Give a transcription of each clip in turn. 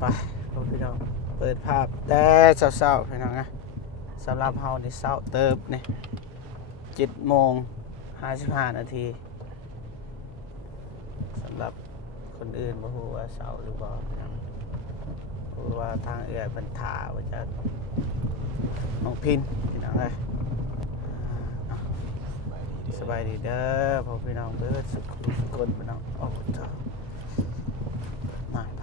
ไปพี่น้องเปิดภาพแต่เศร้าๆพี่น้องนะสำหรับเฮานี่เศร้าเติบนี่7:55 นาทีสำหรับคนอื่นบ่ฮู้ว่าเศร้าหรือบ่พี่น้องเพราะว่าทางเอื้อยเพิ่นท่าว่าจะน้องพินพี่น้องเอ้ยสบายดีเด้อพ่อพี่น้องเบิดสุขคนพี่น้องโอ้เจ้ามาไป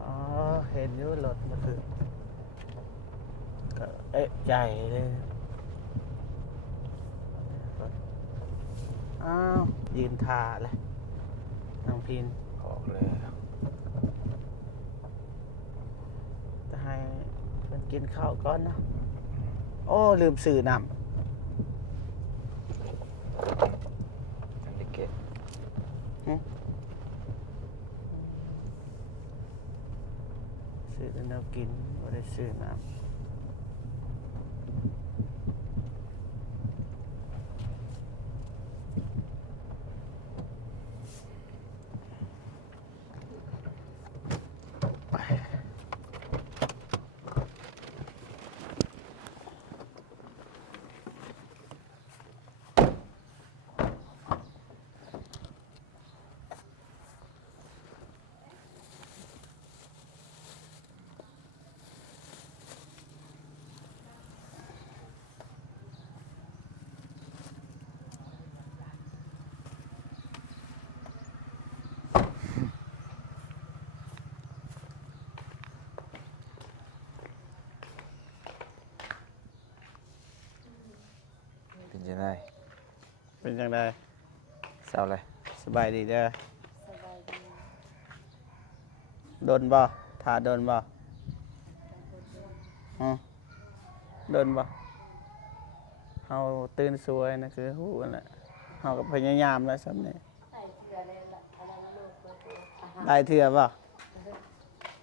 อ๋อเห็นอยู่รถมันคือก็เอ๊ะใหญ่เลยอ้าวยืนท่าเลยน้องพินออกเลยจะให้มันกินข้าวก่อนนะโอ้ลืมสื่อนำอันนี้เก็บสื่อแล้วกินไม่ได้สื่อน้ำเป็นยังไง เป็นยังไง เศร้าเลย สบายดีเด้อ สบายดี โดนบ่ท่าโดนบ่โดนบ่เฮาตื่นสวยนะคือฮู้นั่นแหละเฮาก็พยายามแล้วซ้ำนี่ ใส่เกลือเลยแบบอะไรนะลูกอาหาร ได้เถื่อบ่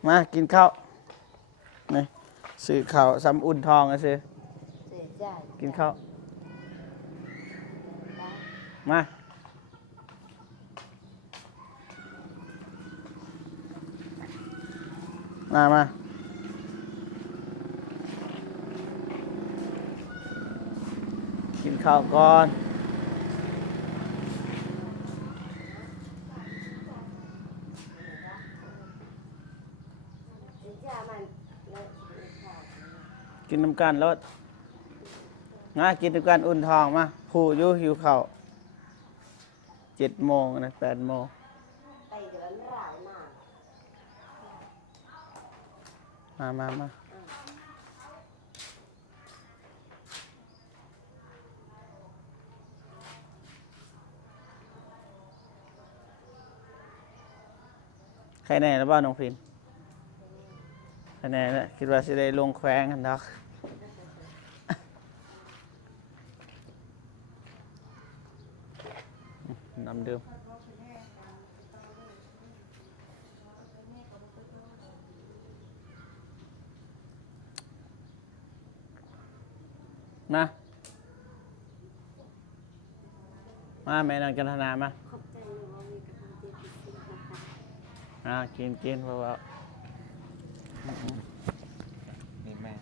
มากินข้าวนี่ซื้อข้าวซ้ำอุ่นทองซื้อ เสียใจ กินข้าวมากินข้าวก่อนเสียใจมันแล้ว กินน้ำกันรถง่ายกินน้ำกันอุ่นทองมาผู้อยู่หิวข้าว7 โมงนะ8 โมงไปเดือนราวมากมาใครแน่แล้วบ้านน้องพินใครแน่แล้วคิดว่าสิได้ลงแขวงกันดอกน้ำดื่มมาแม่นางจันทนามา ขอบใจน้องมีกำลังใจที่สุดนะคะ กินเพราะว่า นี่แม่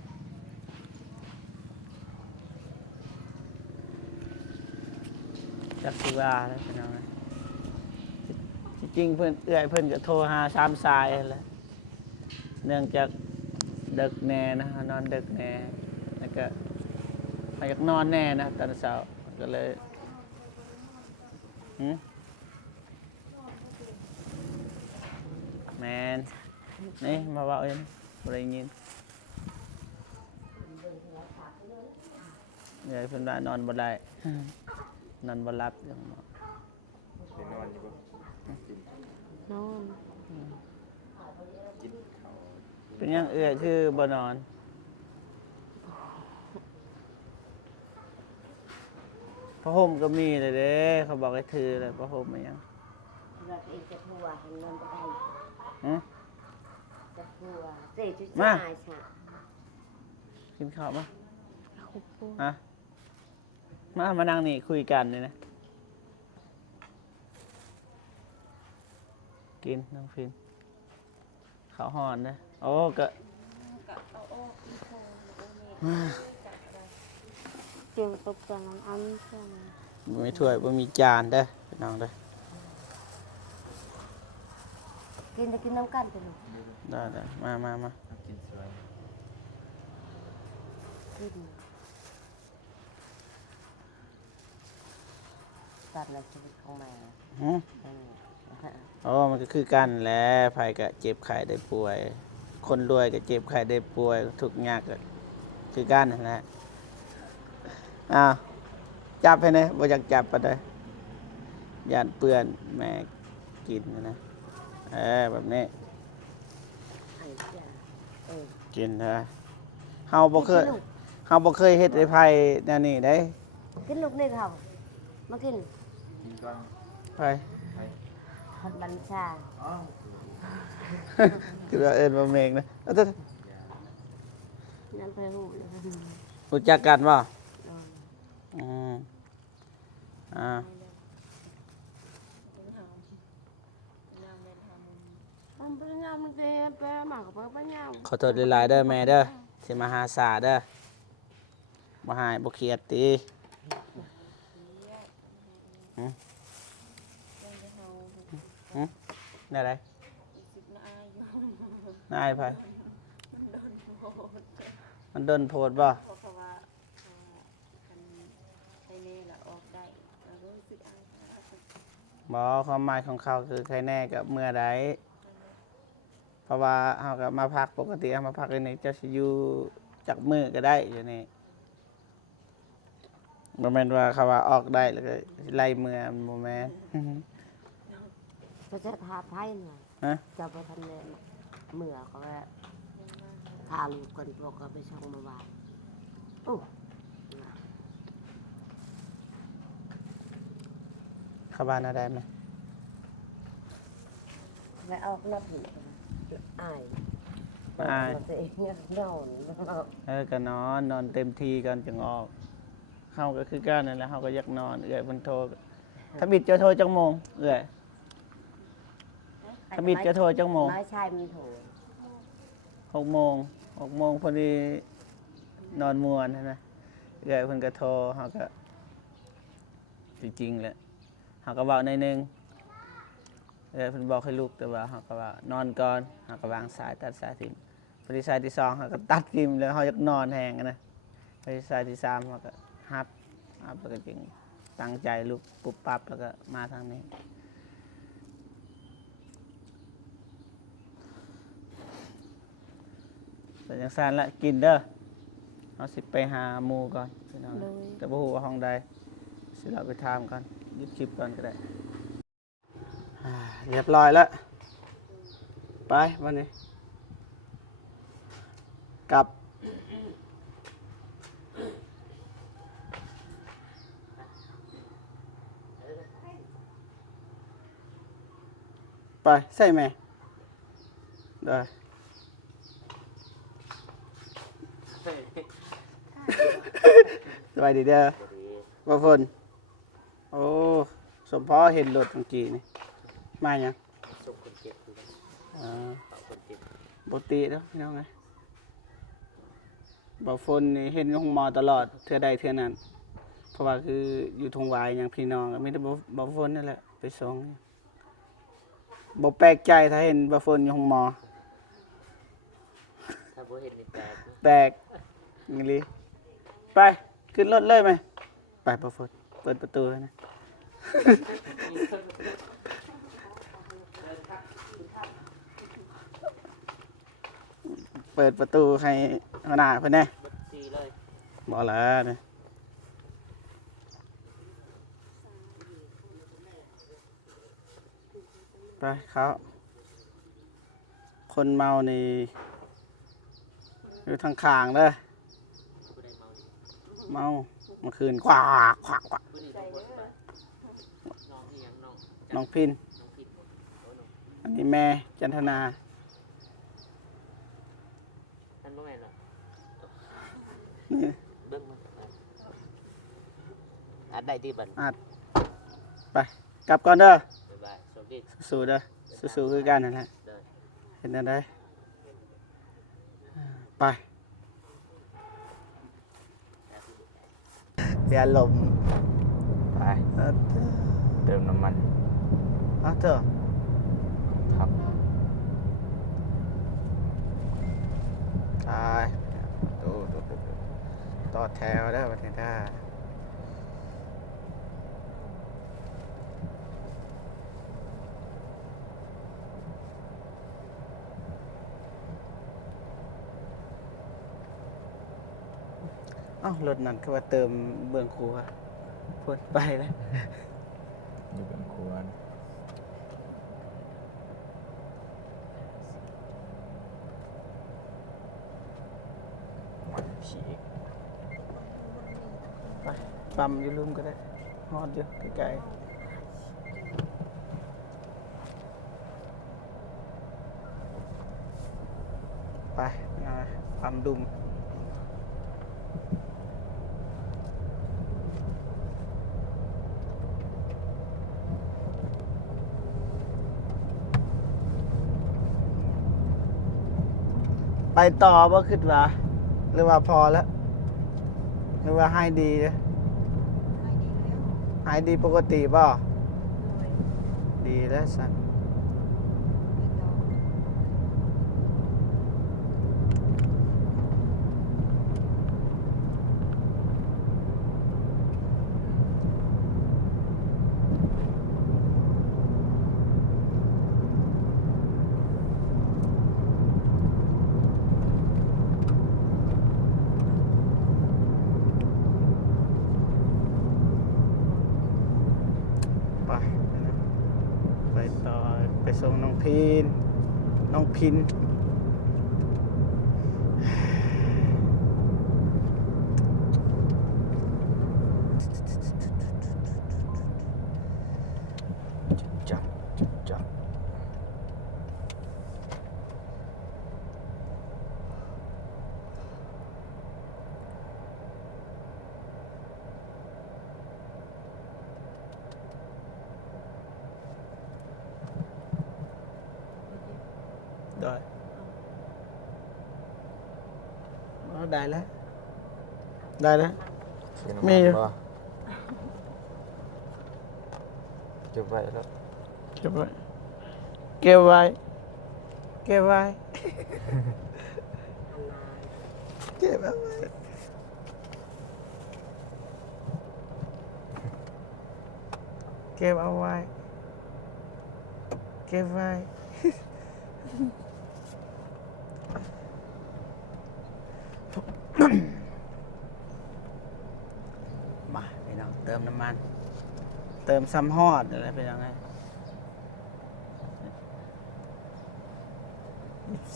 จักสิว่าแล้วพี่น้องนะจริงๆเพื่อนเอื้อยเพื่อนก็โทรหา3 สายแหล้วเนื่องจากดึกแน่นะนอนดึกแน่แล้วก็อยากนอนแน่นะตอนเช้าก็เลยแมนนี่มาว่าเองอะไรเงี้ยเดี๋ยวเพื่อนว่านอนบ่ได้นอนบ่หลับอย่างเนาะ เป็นนอนอยู่บ่กิน นอน กินข้าว เป็นยังเอื้อยคือบ่นอนผ้าห่มก็มีเลยเด้เขาบอกให้ถือเลยผ้าห่มมายัง เราเองจะทัวร์ให้นอนไปจะทัวร์เจ๊จุ๊จ้าใช่ กินข้าวมามานั่งนี่คุยกันเลยนะ กินน้องฟินข้าวห่อนนะโอ้ก็ เกี่ยวกับการอันใช่ไหม บ่มีถ้วยบ่มีจานเด้อพี่น้องเด้อ กินจะกินน้ำกันไปลูก ได้มา ต้องกินสวย กินตัดในชีวิตของแม่ หืออ๋อมันก็คือกันแหละไผก็เจ็บไข้ได้ป่วย คนรวยก็เจ็บไข้ได้ป่วยทุกข์ยากก็คือกันนั่นแหละอ้าวจับให้แน่บ่อยากจับปานใดย่านเปื้อนแม่กินนะแบบนี้ ไอ้จ้าเ กินนะเฮาบ่เคยเฮ็ดให้ไผแนวนี้ได้ กินลูกนี่เขามากิน กินก่อน ไผ ไป ฮอดบัญชา อ้าว คือว่าเอิ้นว่าเมงนะเอาเถอะ นั่นไปหูเลย รู้จักกันบ่ เออ อืมอ่า มันเป็นยามมันเจ็บแปมากกับเป็นยาม ขอโทษหลายๆเด้อแม่เด้อสิมาหาสาเด้อบ่หายบ่เครียดติหือหือได้ไรนายไผมันโดนโพดบ่บ่ความหมายของเขาคือใครแน่กับเมื่อใดเพราะว่าเฮาก็มาพักปกติเฮามาพักอยู่นี่จะสิอยู่จักมื้อก็ได้อยู่นี่บ่แม่นว่าเขาว่าออกได้แล้วก็ไล่เมื่อมันบ่แม่น เขาจะทาไทยหน่อย ฮะ จะไปทำเนี่ยเมื่อเขาว่าทาลูกกันพวกเขาไปช่องมาบ้านโอ้ เข้าบ้านได้ไหม ไม่เอาหน้าผีอาย อาย ตัวเองนอน ก็นอนเต็มที่กันจึงออกเฮาก็คือกันนั่นแหละเฮาก็อยากนอนเอื้อยเพิ่นโทรถ้าบิดจะโทรจังโมงเอื้อยถ้าบิดจะโทรจังโมง น้อยชายมันโถ 6 โมง 6 โมงพอดีนอนม่วนใช่ไหมเอื้อยเพิ่นก็โทรเฮาก็จริงๆแหละเฮาก็เว้าหน่อยหนึงเอื้อยเพิ่นบอกให้ลุกแต่ว่าเฮาก็ว่านอนก่อนเฮาก็วางสายตัดสายทิ้งพอดีสายที่2เฮาก็ตัดทิ่มแล้วเฮาอยากนอนแฮงอะนะพอดีสายที่3เฮาก็ฮับแล้วก็จึงตั้งใจลุกปุ๊บปั๊บแล้วก็มาทางนี้แต่ยังซั่นละกินเด้อเฮาสิไปหาหมู่ก่อนพี่น้องแต่บ่ฮู้ว่าห้องใดสิเราไปถามก่อนหยุดคลิปก่อนก็ได้เรียบร้อยแล้วไปวันนี้กลับไปใส่ไหมได้สบายดีเด้อบ่ฝนโอ้สมพอเห็นรถเมื่อกี้นี่มาหยัง ส่งคนเจ็บอยู่นะ อ่า เป่าคนเจ็บ ปกติเด้อพี่น้องไงบ่ฝนนี่เห็นอยู่ห้องหมอตลอดเทื่อใดเทื่อนั้นเพราะว่าคืออยู่ทงหวายหยังพี่น้องมีแต่บ่ฝนนั่นแหละไปส่งบ่แปลกใจถ้าเห็นบ่ฝนอยู่ห้องหมอ ถ้าบ่เห็นนี่แปลกนะ แปลกอีหลีไปขึ้นรถเลยไหมไปบ่ฝนเปิดประตูให้นะเปิดประตูให้หัวหน้าเพิ่นแน่ เบิดซีเลย บ่แล้วนะไปเขาคนเมานี่อยู่ทางข้างเด้อ ผู้ใดเมาดี เมาเมื่อคืนขวากขวากขวาก ผู้นี้ต้องบ่สบายน้องอีหยังน้อง น้องพิน น้องผิดบ่โอ้น้อง อันนี้แม่จันทนา นั่นบ่แม่นหรอก นี่ เบิ่งมันอัดได้ที่บัด อัดไปกลับก่อนเด้อ บ๊ายบายสวัสดี สู้เด้อส สู้ๆคือกันนั่นแหละ เดิน เห็นอะไรไปอย่าลม ไป เอา เติมน้ำมัน เถอะ ครับ ตายดูต่อแถวได้ประเทศได้รถนั้นคือว่าเติมเบื้องครัวพูดไปแล้ว อยู่เป็นครัวนะมันฉีก ไปปั๊มอยู่ลุ่มก็ได้ฮอดอยู่ใกล้ๆไปนะปั๊มดุมไปต่อบ่คิดว่าหรือว่าพอแล้วหรือว่าให้ดีเลยให้ดีปกติป่ะดีแล้วสันไปนะไปต่อไปส่งน้องพินจับจับได้ได้แล้วได้แล้ว ซื้อน้ำ มี มัน อยู่ บ่จบไปแล้ว เก็บไว้เก็บไว้เก็บไว้เก็บเอาไว้เก็บเอาไว้เก็บไว้มาพี่น้องเติมน้ำมันเติมซ้ำฮอดอะไรเป็นยังไง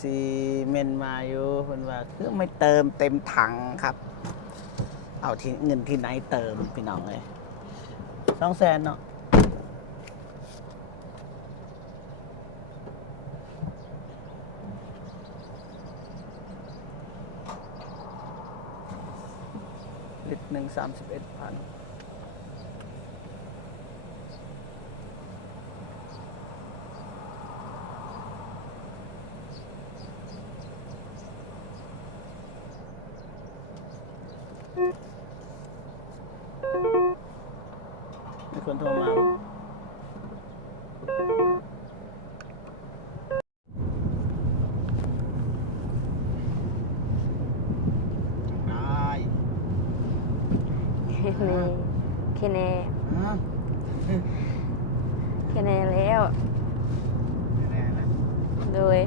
ซีเมนมาอยู่เพิ่นว่าคือไม่เติมเต็มถังครับ เอาที่เงินที่ไหนเติมพี่น้องเลย200,000เนาะลิตรหนึ่ง31,000มีคนโทรมาได้ เคเน ฮะ เคเนแล้ว แน่ๆนะ โดย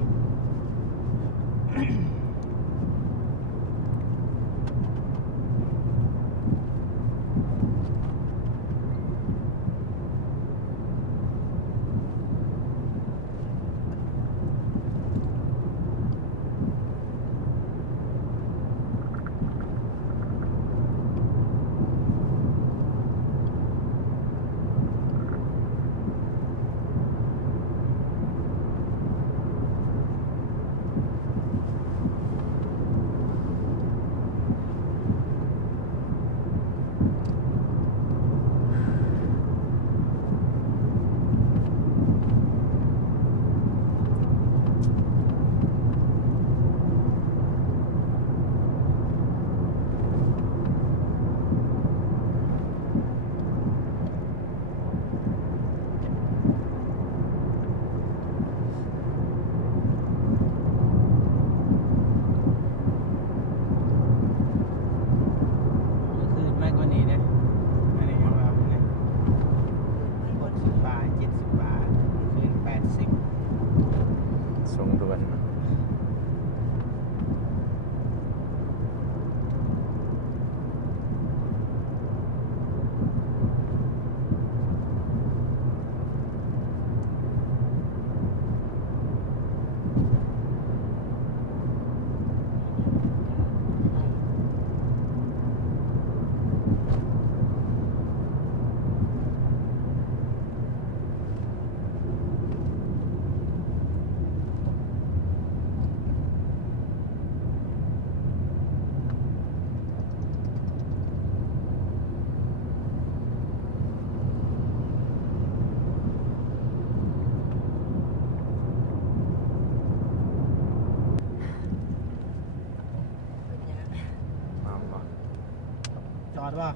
บ่อ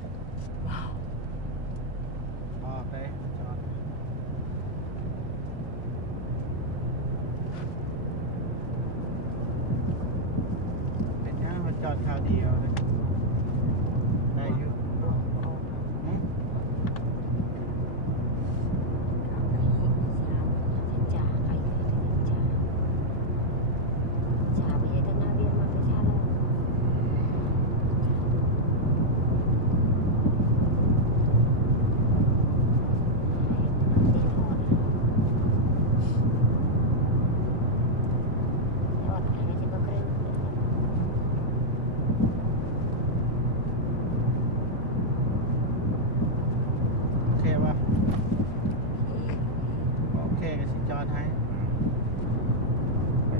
อกเลยจอดเป็นยังมันจอดคราวเดียวเลยได้อยู่หึ โอเคป่ะโอเคก็สิจอดให้ ไป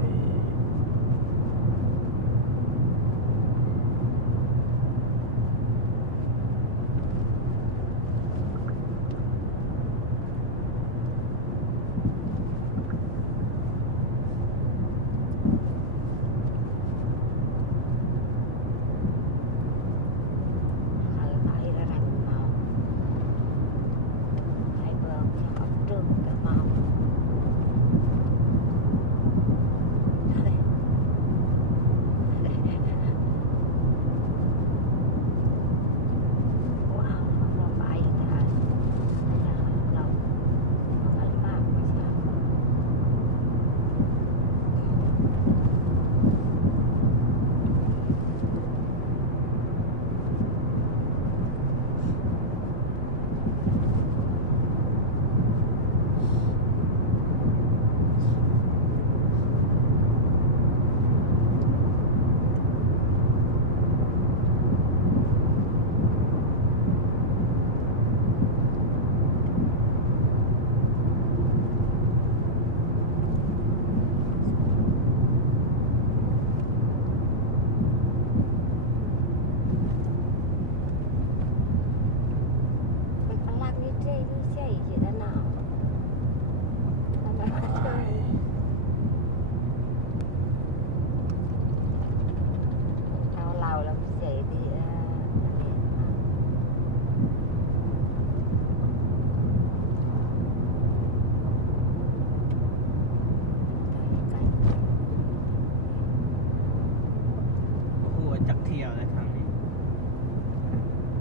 โอ้โหจักเที่ยวเลยทางนี้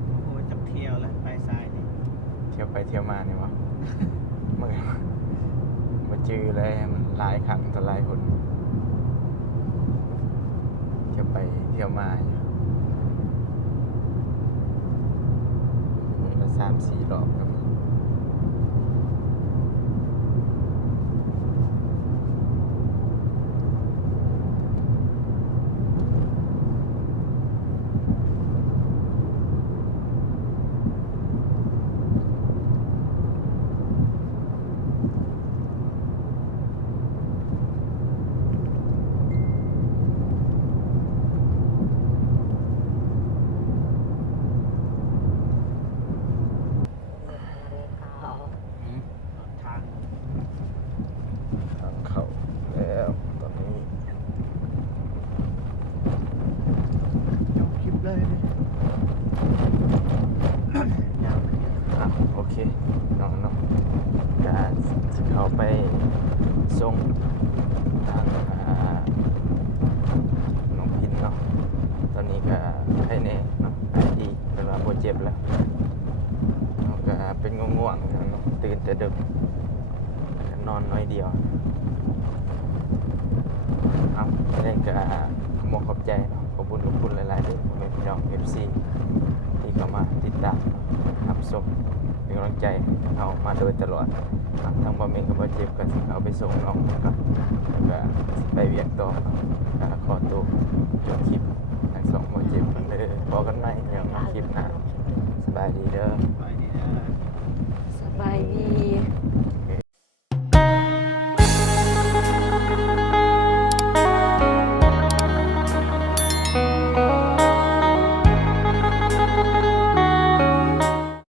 โอ้โหจักเที่ยวเลยไปซ้ายนี่ เที่ยวไปเที่ยวมาเนี่ยวะ มันมาจือเลยมันหลายครั้งต่อหลายคนเที่ยวไปเที่ยวมาอยู่มื้อละ3-4 รอบก็มี ทาง ทางเข้าแล้วตอนนี้ จบคลิปเลยดิยาวเลย โอเคน้องการสิเข้าไปส่งทางน้องพินเนาะตอนนี้ก็ให้แน่เนาะหายดีเป็นว่าบ่เจ็บแล้วเนาะก็เป็นง่วงๆเนาะตื่นแต่ดึกก็นอนน้อยเดียวเอาเล่นก็ขอบใจเนาะขอบคุณหลายๆเด้อพ่อแม่พี่น้อง FC ที่เข้ามาติดตามรับชมเป็นกำลังใจให้เรามาโดยตลอดทางบ่เมงกับบ่เจ็บก็สิเอาไปส่งน้องก่อนแล้วก็สิไปเวียกต่อก็ขอตัวจบคลิปทั้งสองบ่เจ็บกันเด้อพอกันใหม่เรื่องคลิปหน้าสบายดีเด้อ ไปดีนะ สบายดี